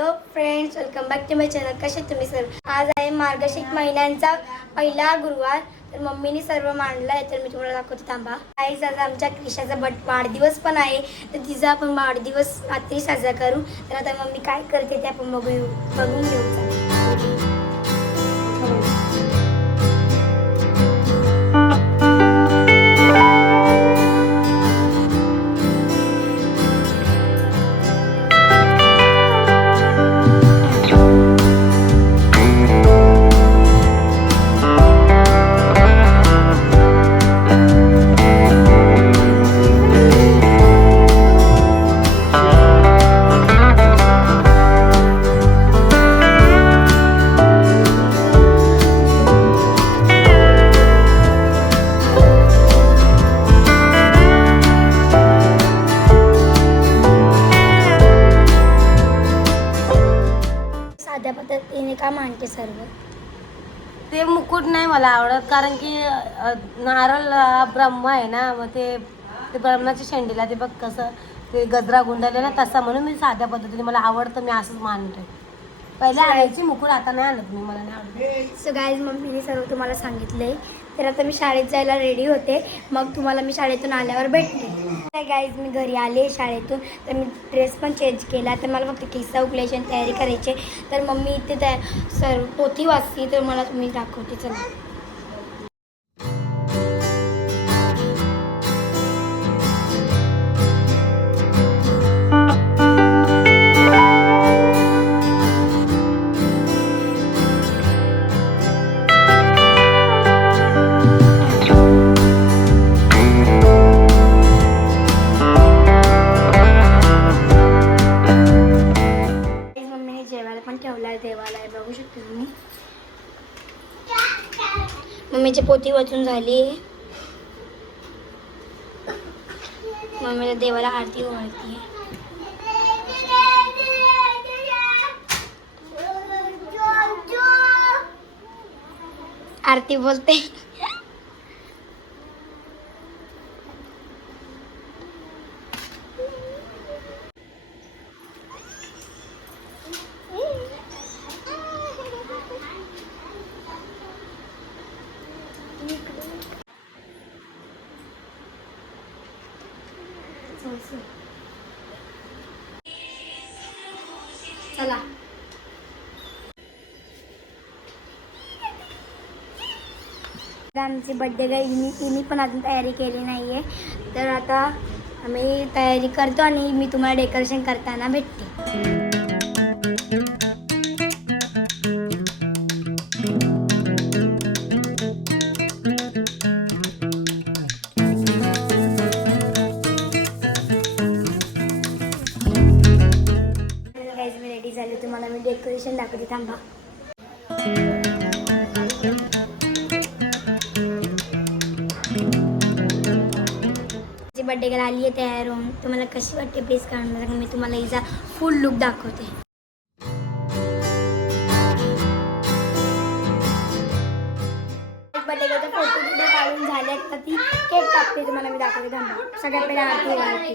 Hello friends welcome back to my channel. कसे तुम्ही सर्व? आज आहे मार्गशीर्ष महिन्यांचा पहिला गुरुवार. तर मम्मीने सर्व मांडलं आहे तर मी तुम्हाला दाखवते. थांबा. काहीच आज आमच्या क्रिशाचा बट वाढदिवस पण आहे. तर तिचा आपण वाढदिवस रात्री साजरा करू. तर आता मम्मी काय करते ते आपण बघू बघून घेऊ. पद्धतीने का मांडते सर्व? ते मुकुट नाही मला आवडत कारण की अ, नारळ हा ब्रह्म आहे ना मग ते ते ब्रह्माच्या शेंडीला ते बघ कसं ते गजरा गुंडाळले ना तसा म्हणून मी साध्या पद्धतीने मला आवडतं मी असंच मानते. पहिले आणायची मुकुट आता नाही आणत मी मला नाही आवडत. सो गाईज मम्मीने सर्व तुम्हाला सांगितलंय. तर आता मी शाळेत जायला रेडी होते. मग तुम्हाला मी शाळेतून आल्यावर भेटते. गाईज मी घरी आले शाळेतून. तर मी ड्रेस पण चेंज केला. तर मला फक्त किस्सा उकलायची आणि तयारी करायची. तर मम्मी इथे त्या सर्व पोथी वाचली. तर मला तुम्ही दाखवते. चला. मम्मीची पोती वाचून झाली. आहे मम्मीला देवाला आरती ओवाळती आरती बोलते. चला. आमची बड्डे गाय मी तिने पण अजून तयारी केली नाही आहे तर आता आम्ही तयारी करतो आणि मी तुम्हाला डेकोरेशन करताना भेटते. डेकोरेशन दाखवते थांबा. बड्डे आली आहे तयार होऊन. तुम्हाला कशी वाटते प्लीज काढून मी तुम्हाला हिचा फुल लुक दाखवते. बड्डे गर्लचा फोटो काढून झाले तर ती केक कापते तुम्हाला मी दाखवते. थांबा. सगळ्यात पहिला aarti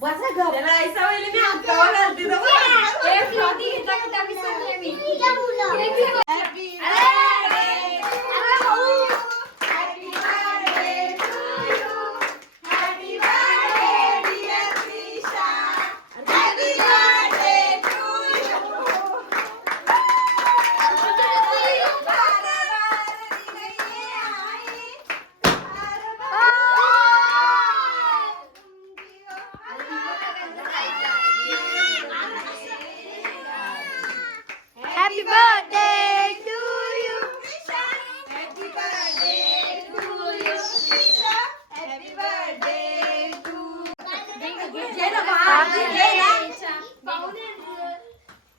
Buat tak boleh. Eh, Fati kita kita bisa. Ini dah mula. Ini dah mula. Ini.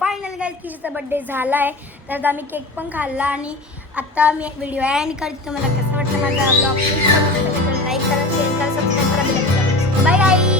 Final गाईल किशीचा बड्डे झाला आहे तर आम्ही केक पण खाल्ला आणि आता मी एक व्हिडिओ ॲड करते. तुम्हाला कसं वाटतं माझा ब्लॉग लाईक करा शेअर करा सबस्क्राईब करा. Bye bye